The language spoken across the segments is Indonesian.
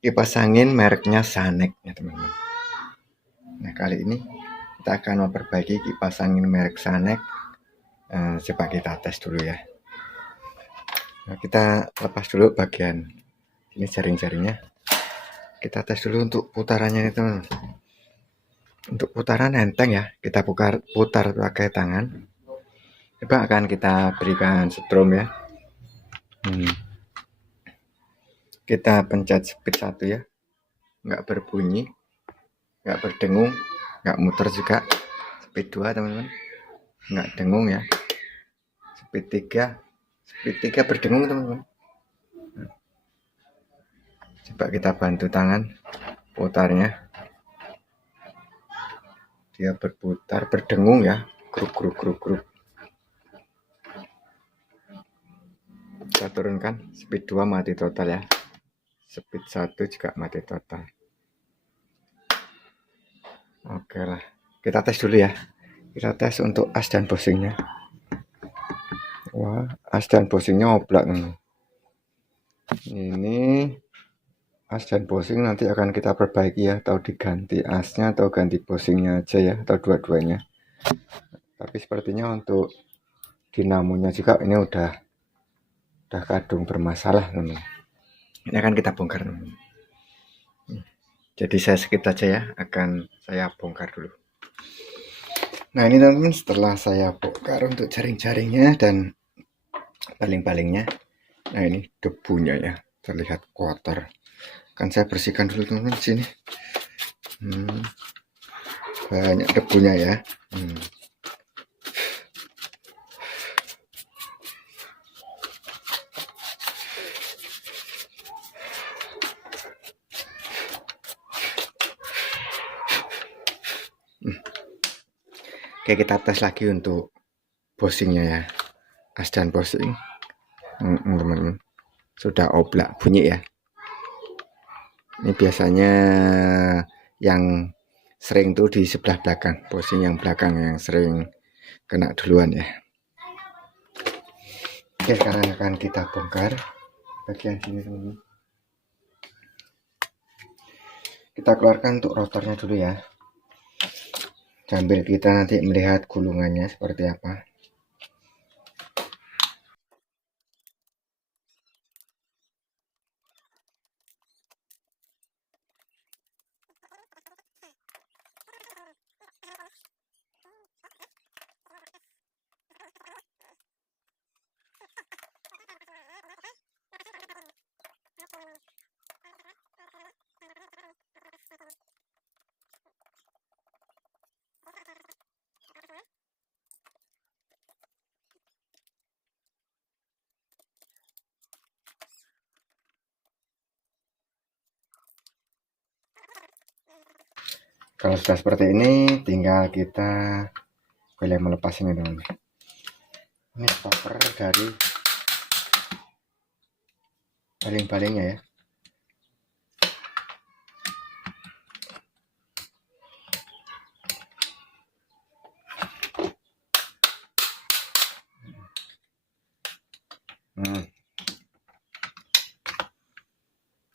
kipas angin mereknya Sanek ya teman-teman. Nah kali ini kita akan memperbaiki kipas angin merek Sanek. Coba kita tes dulu ya. Nah, kita lepas dulu bagian ini jaring-jaringnya. Kita tes dulu untuk putarannya nih teman-teman. Untuk putaran enteng ya, kita putar pakai tangan. Coba akan kita berikan setrum ya. Kita pencet speed 1 ya, nggak berbunyi, nggak berdengung, nggak muter juga. Speed 2 teman-teman, nggak dengung ya. Speed 3 berdengung teman-teman. Coba kita bantu tangan putarnya, dia berputar berdengung ya, gruk gruk gruk gruk. Kita turunkan speed 2 mati total ya, speed 1 juga mati total. Oke lah, kita tes dulu ya. Kita tes untuk as dan bosingnya. Wah, as dan bosingnya oblak nih. Ini as dan bosing nanti akan kita perbaiki ya, atau diganti asnya atau ganti bosingnya aja ya, atau dua-duanya. Tapi sepertinya untuk dinamonya juga ini udah kadung bermasalah teman. Ini akan kita bongkar teman. Jadi saya skip aja ya, akan saya bongkar dulu. Nah ini teman-teman, setelah saya bongkar untuk jaring-jaringnya dan baling-balingnya, nah ini debunya ya, terlihat kotor. Kan saya bersihkan dulu teman-teman sini. Banyak debunya ya. Oke, kita tes lagi untuk bosingnya ya, as dan bosing. Teman-teman, sudah oblak bunyi ya. Ini biasanya yang sering tuh di sebelah belakang, bosing yang belakang yang sering kena duluan ya. Oke, sekarang akan kita bongkar bagian sini teman-teman. Kita keluarkan untuk rotornya dulu ya, sambil kita nanti melihat gulungannya seperti apa. Kalau sudah seperti ini, tinggal kita boleh melepas ini teman-teman. Ini stopper dari baling-balingnya ya.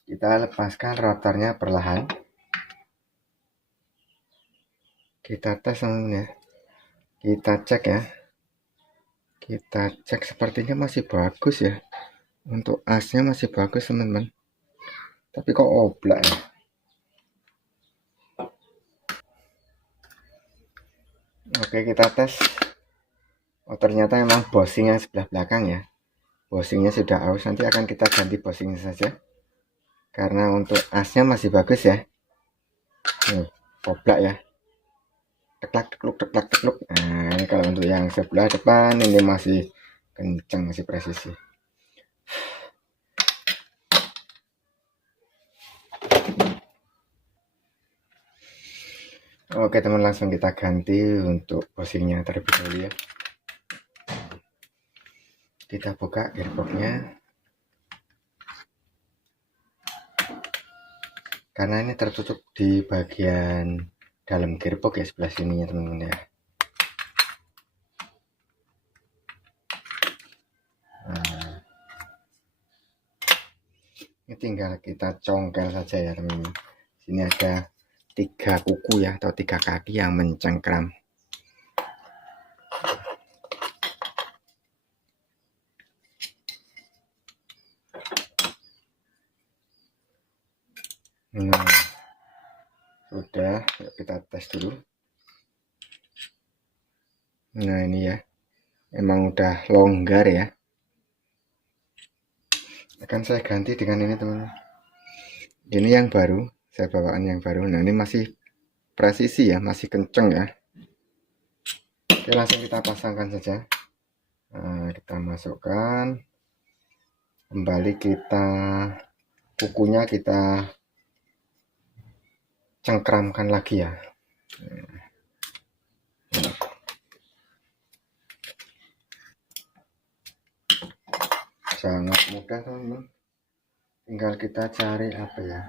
Kita lepaskan rotornya perlahan. Kita tes teman-teman ya. Kita cek ya. Kita cek sepertinya masih bagus ya. Untuk asnya masih bagus teman-teman. Tapi kok oblak ya. Oke, kita tes. Oh, ternyata memang bosingnya sebelah belakang ya. Bosingnya sudah aus, nanti akan kita ganti bosingnya saja. Karena untuk asnya masih bagus ya. Oblak ya. Teklak tekluk teklak tekluk. Nah, ini kalau untuk yang sebelah depan ini masih kencang, masih presisi. Oke teman, langsung kita ganti untuk bosingnya terlebih dahulu ya. Kita buka gearboxnya, karena ini tertutup di bagian dalam gearbox ya, sebelah sininya teman-teman ya. Ini tinggal kita congkel saja ya teman-teman. Sini ada 3 kuku ya, atau 3 kaki yang mencengkram. Nah, sudah, yuk kita tes dulu. Nah ini ya, emang udah longgar ya. Akan saya ganti dengan ini teman-teman. Ini yang baru, saya bawaan yang baru. Nah ini masih presisi ya, masih kenceng ya. Oke, langsung kita pasangkan saja. Nah, kita masukkan, kembali kita kukunya kita cengkramkan lagi ya. Sangat mudah teman-teman, tinggal kita cari apa ya,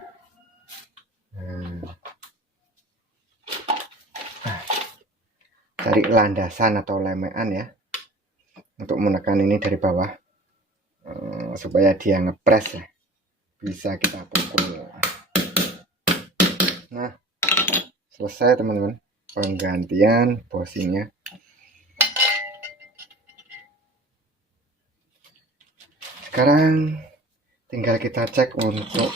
cari landasan atau lemean ya, untuk menekan ini dari bawah, supaya dia ngepres ya, bisa kita pukul. Nah selesai teman-teman penggantian posingnya. Sekarang tinggal kita cek untuk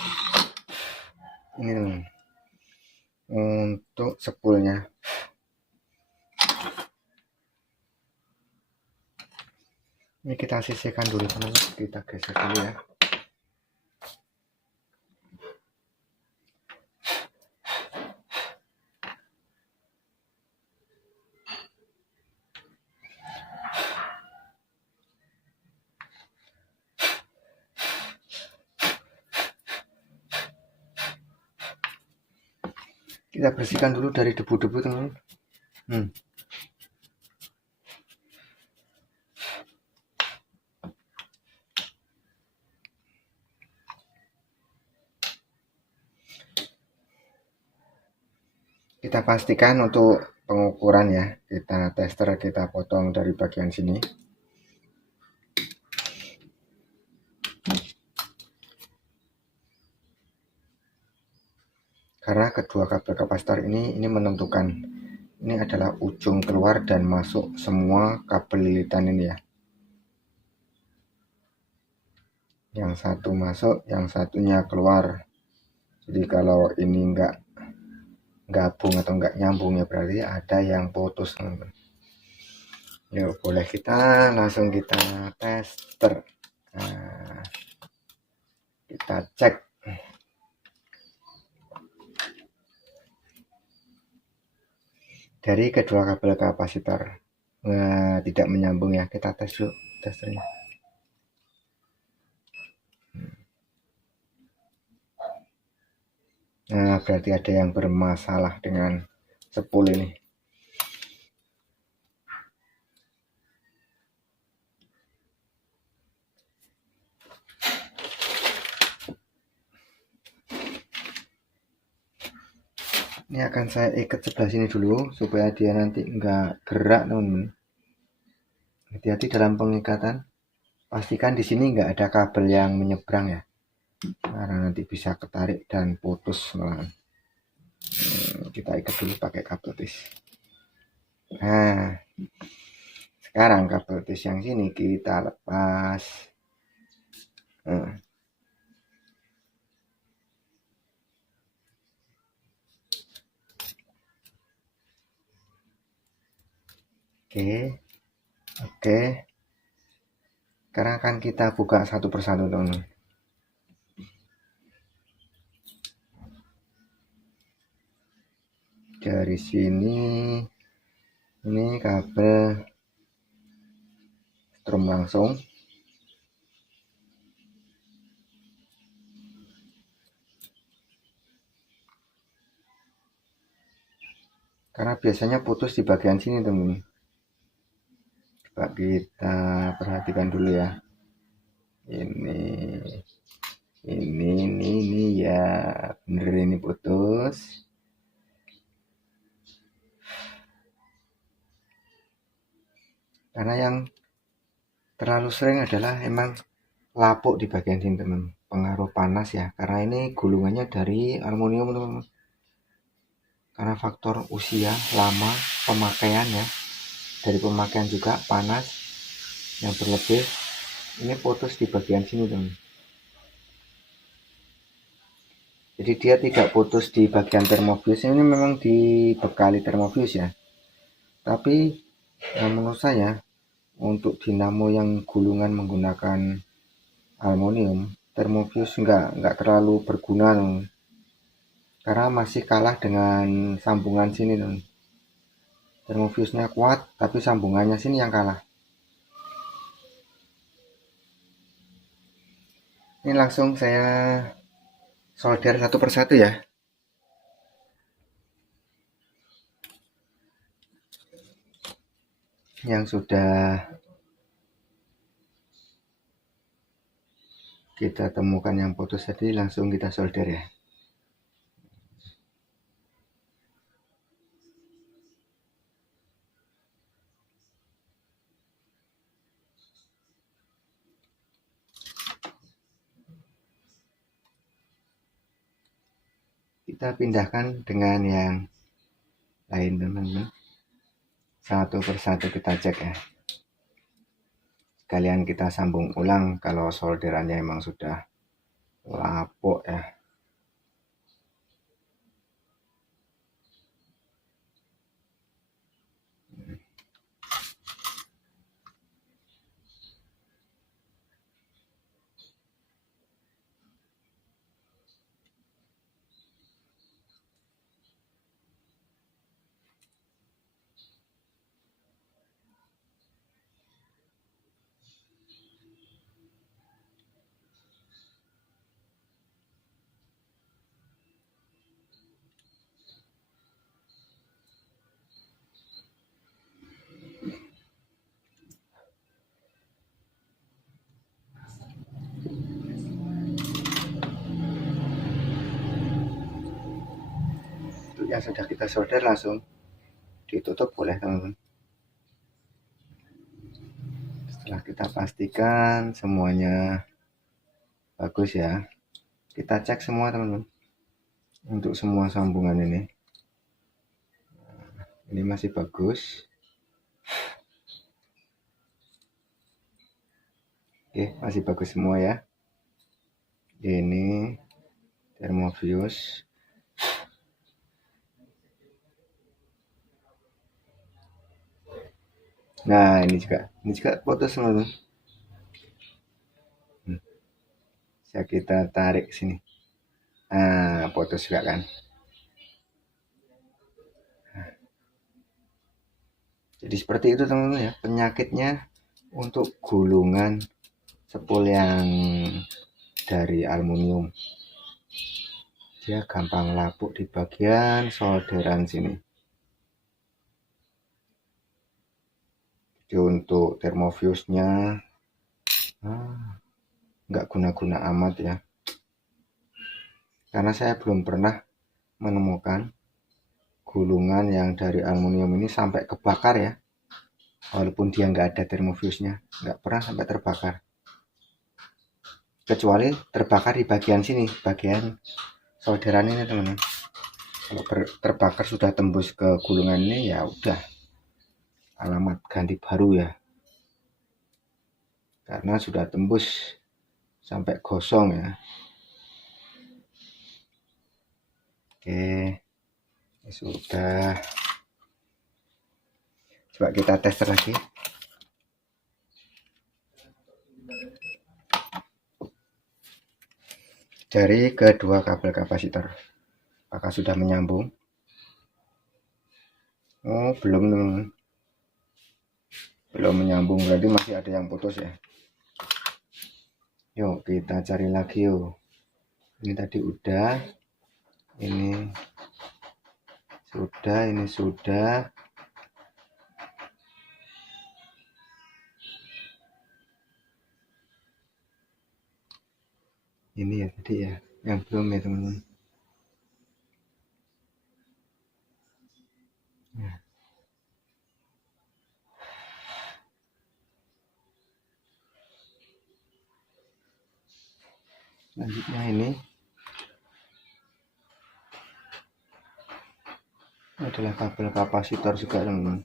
ini teman, untuk spoolnya. Ini kita sisihkan dulu teman-teman, kita geser dulu ya. Kita bersihkan dulu dari debu-debu teman-teman. Kita pastikan untuk pengukuran ya, kita tester, kita potong dari bagian sini. Karena kedua kabel kapasitor ini menentukan, ini adalah ujung keluar dan masuk semua kabel lilitan ini ya. Yang satu masuk, yang satunya keluar. Jadi kalau ini enggak gabung atau enggak nyambung ya, berarti ada yang putus teman-teman. Yuk, boleh kita langsung kita tester. Nah, kita cek. Dari kedua kabel kapasitor tidak menyambung ya, kita tes dulu testernya. Nah berarti ada yang bermasalah dengan spool ini. Ini akan saya ikat sebelah sini dulu supaya dia nanti enggak gerak teman-teman. Hati-hati dalam pengikatan, pastikan di sini enggak ada kabel yang menyeberang ya, karena nanti bisa ketarik dan putus malahan. Kita ikat dulu pakai kabel tis. Nah sekarang kabel tis yang sini kita lepas. Oke. Sekarang akan kita buka satu persatu teman-teman. Dari sini ini kabel strom langsung. Karena biasanya putus di bagian sini teman-teman. Coba kita perhatikan dulu ya. Ini ya, bener ini putus. Karena yang terlalu sering adalah emang lapuk di bagian sini teman. pengaruh panas ya, karena ini gulungannya dari aluminium teman-teman. Karena faktor usia lama pemakaian ya, dari pemakaian juga panas yang berlebih, ini putus di bagian sini teman. Jadi dia tidak putus di bagian termofuse, ini memang dibekali termofuse ya. Tapi menurut saya untuk dinamo yang gulungan menggunakan aluminium, termofuse nggak terlalu berguna teman. Karena masih kalah dengan sambungan sini teman. Termofuse-nya kuat tapi sambungannya sini yang kalah. Ini langsung saya solder satu persatu ya. Yang sudah kita temukan yang putus tadi langsung kita solder ya. Kita pindahkan dengan yang lain teman-teman. Satu persatu kita cek ya. Sekalian kita sambung ulang kalau solderannya emang sudah lapuk ya. Yang sudah kita solder langsung ditutup boleh teman-teman. Setelah kita pastikan semuanya bagus ya, kita cek semua teman-teman. Untuk semua sambungan ini masih bagus. Oke, masih bagus semua ya. Ini termofuse. Nah, ini juga putus teman-teman. Bisa kita tarik sini. Nah, putus juga kan. Jadi seperti itu teman-teman ya, penyakitnya untuk gulungan spool yang dari aluminium. Dia gampang lapuk di bagian solderan sini. Jadi untuk termofuse-nya nggak guna-guna amat ya. Karena saya belum pernah menemukan gulungan yang dari aluminium ini sampai kebakar ya. Walaupun dia nggak ada termofuse-nya, nggak pernah sampai terbakar. Kecuali terbakar di bagian sini, bagian solderan ini teman-teman. Kalau terbakar sudah tembus ke gulungan ini ya udah alamat ganti baru ya. Karena sudah tembus sampai gosong ya. Oke, ini sudah. Coba kita tester lagi. Dari kedua kabel kapasitor, apakah sudah menyambung? Oh, belum teman-teman. Belum menyambung, berarti masih ada yang putus ya. Yuk kita cari lagi yuk. Ini tadi udah, ini sudah. Ini ya tadi ya, yang belum ya teman-teman. Nah. Selanjutnya ini adalah kabel kapasitor juga teman-teman.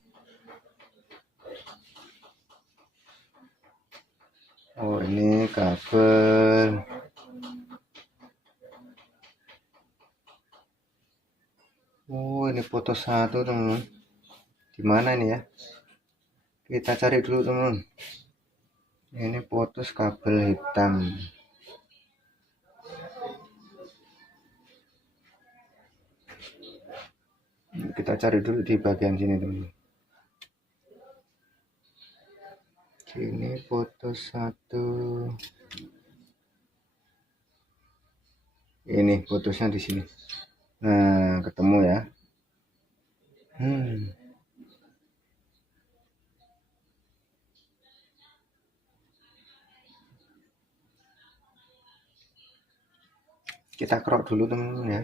Oh ini kabel ini foto 1 teman-teman. Gimana ini ya, kita cari dulu teman-teman. Ini putus kabel hitam. Kita cari dulu di bagian sini teman-teman. Ini putus 1. Ini putusnya di sini. Nah, ketemu ya. Kita kerok dulu teman-teman ya.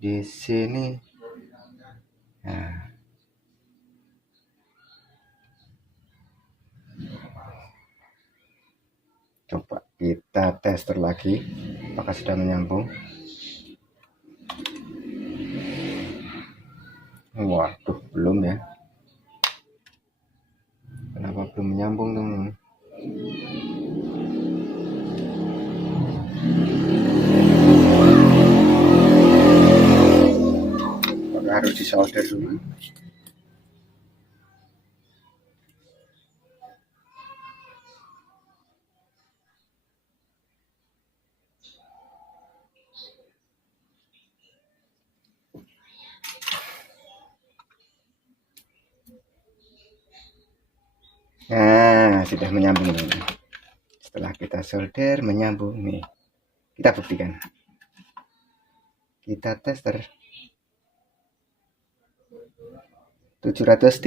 Di sini. Nah. Coba kita tester lagi apakah sudah menyambung. Waduh, belum ya. Kenapa belum menyambung teman-teman? Apakah harus disolder dulu? Nah, sudah menyambung teman-teman. Setelah kita solder menyambung nih. Kita buktikan. Kita tester. 730.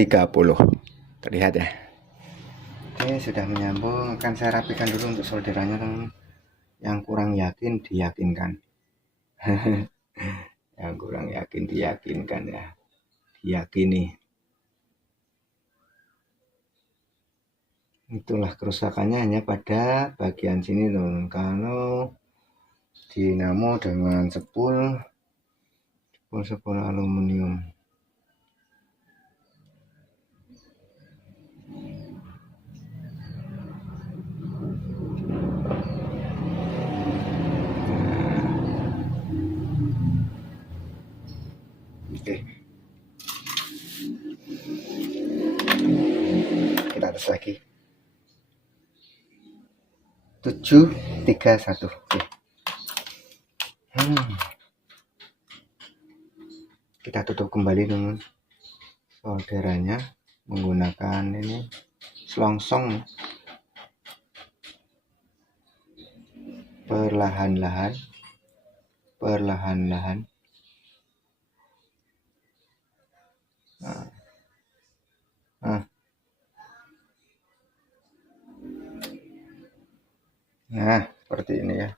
Terlihat ya. Oke, sudah menyambung. Akan saya rapikan dulu untuk solderannya teman-teman. Yang kurang yakin diyakinkan. Yang kurang yakin diyakinkan ya. Diyakini. Itulah kerusakannya hanya pada bagian sini teman-teman. Kalau dinamo dengan sepul aluminium. Oke. Kita tes lagi. 731. Oke. Kita tutup kembali teman-teman solderannya menggunakan ini selongsong. Perlahan-lahan. Nah, seperti ini ya.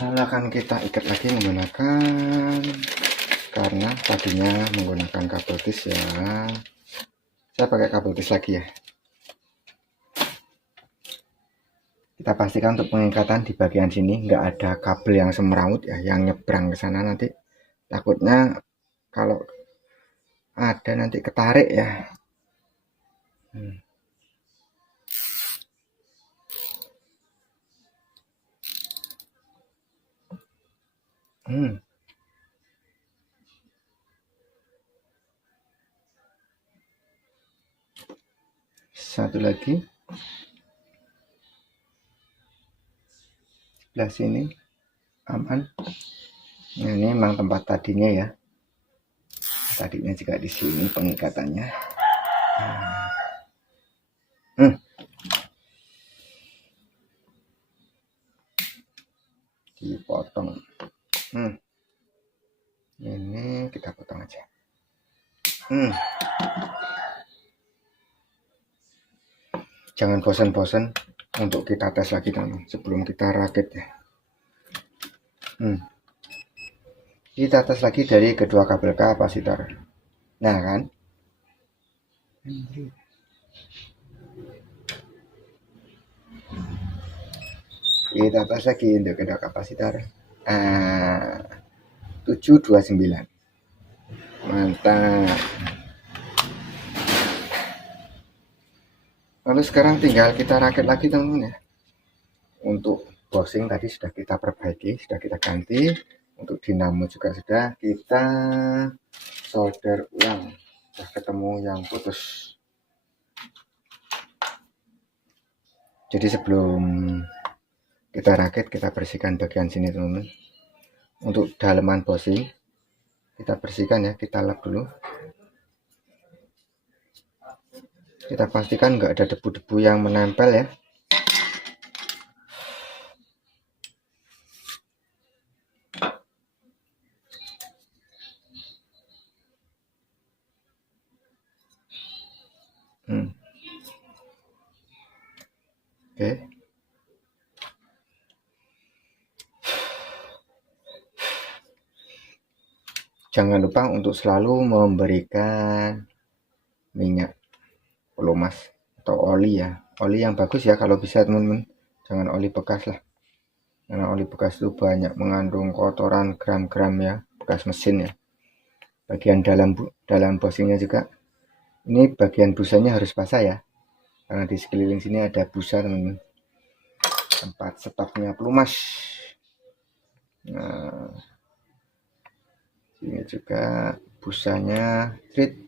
Lalu akan kita ikat lagi menggunakan, karena tadinya menggunakan kabel tis ya, saya pakai kabel tis lagi ya. Kita pastikan untuk pengikatan di bagian sini nggak ada kabel yang semeraut ya, yang nyebrang ke sana, nanti takutnya kalau ada nanti ketarik ya. Satu lagi sebelah sini aman. Nah, ini memang tempat tadinya ya. Tadinya juga di sini pengikatannya. Dipotong. Ini kita potong aja. Jangan bosan-bosan untuk kita tes lagi teman sebelum kita rakit ya. Kita tes lagi dari kedua kabel kapasitor. Nah kan, kita tes lagi untuk kedua kapasitor. 729. Mantap. Lalu sekarang tinggal kita rakit lagi teman-teman ya. Untuk bosing tadi sudah kita perbaiki, sudah kita ganti. Untuk dinamo juga sudah kita solder ulang. Sudah ketemu yang putus. Jadi sebelum kita rakit, kita bersihkan bagian sini teman-teman. Untuk daleman bosing kita bersihkan ya, kita lap dulu. Kita pastikan nggak ada debu-debu yang menempel ya. Oke. Jangan lupa untuk selalu memberikan minyak pelumas atau oli ya. Oli yang bagus ya kalau bisa teman-teman. Jangan oli bekas lah. Karena oli bekas itu banyak mengandung kotoran gram-gram ya, bekas mesin ya. Bagian dalam bosingnya juga. Ini bagian busanya harus basah ya. Karena di sekeliling sini ada busa teman-teman. Tempat stoknya pelumas. Nah, ini juga busanya treat.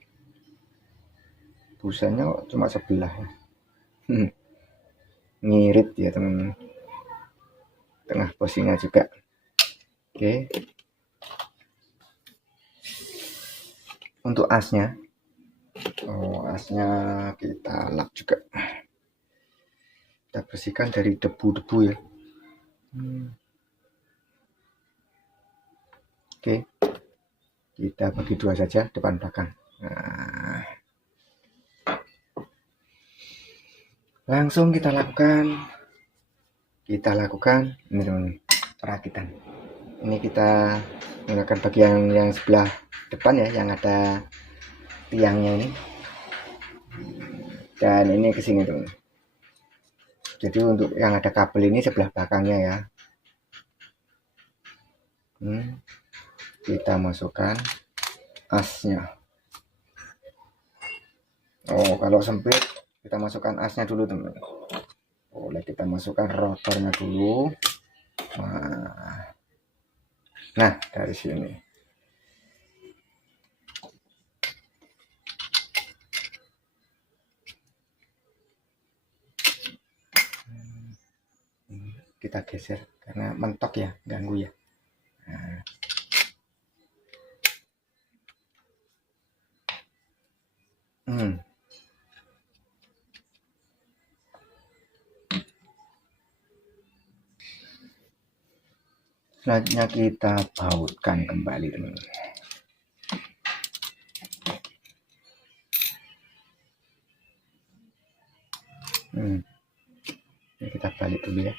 Busanya cuma sebelah ya. Ngirit ya teman-teman. Tengah bosingnya juga. Oke. Untuk asnya, asnya kita lap juga. Kita bersihkan dari debu-debu ya. Oke. Kita bagi dua saja, depan belakang. Nah, langsung kita lakukan ini teman-teman, perakitan. Ini kita menggunakan bagian yang sebelah depan ya, yang ada tiangnya ini, dan ini ke sini teman. Jadi untuk yang ada kabel ini sebelah belakangnya ya. Kita masukkan asnya. Kalau sempit kita masukkan asnya dulu teman. Boleh kita masukkan rotornya dulu. Nah dari sini. Kita geser karena mentok ya, ganggu ya. Selanjutnya kita bautkan kembali teman-teman. Ini kita balik dulu ya.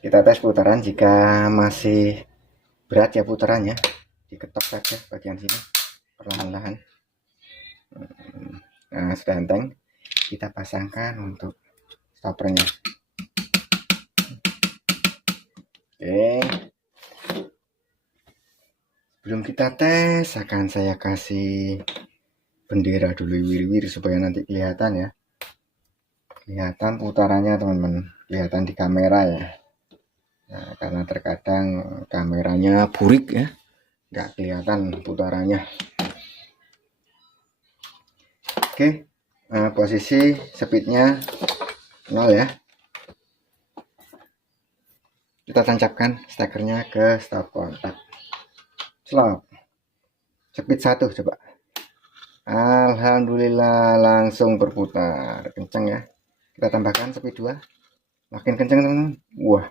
Kita tes putaran, jika masih berat ya putarannya, diketok saja bagian sini. perlahan-lahan. Nah, sudah enteng. Kita pasangkan untuk stoppernya. Oke. Sebelum kita tes, akan saya kasih bendera dulu wir-wir supaya nanti kelihatan ya. Kelihatan putarannya teman-teman. Kelihatan di kamera ya. Nah, karena terkadang kameranya burik ya. Nggak kelihatan putarannya. Oke. Posisi speednya 0 ya. Kita tancapkan stekernya ke stop kontak. Stop. Speed 1 coba. Alhamdulillah langsung berputar. Kenceng ya. Kita tambahkan speed 2. Makin kenceng teman-teman. Wah.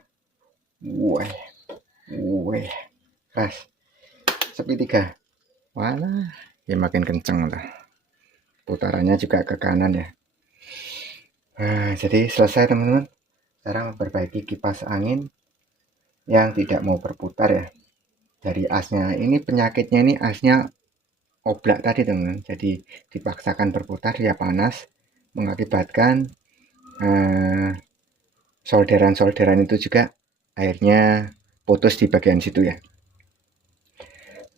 Keras. Speed 3. Walah, ya makin kenceng lah. Putarannya juga ke kanan ya. Nah, jadi selesai teman-teman. Cara memperbaiki kipas angin yang tidak mau berputar ya. Dari asnya ini, penyakitnya ini asnya oblak tadi teman-teman. Jadi dipaksakan berputar ya panas, mengakibatkan solderan-solderan itu juga akhirnya putus di bagian situ ya.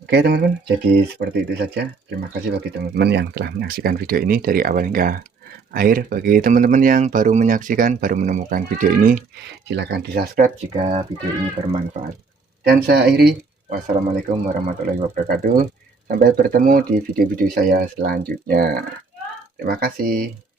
Oke teman-teman, jadi seperti itu saja. Terima kasih bagi teman-teman yang telah menyaksikan video ini dari awal hingga akhir. Bagi teman-teman yang baru menyaksikan, baru menemukan video ini, silahkan di subscribe jika video ini bermanfaat. Dan saya akhiri, wassalamualaikum warahmatullahi wabarakatuh. Sampai bertemu di video-video saya selanjutnya. Terima kasih.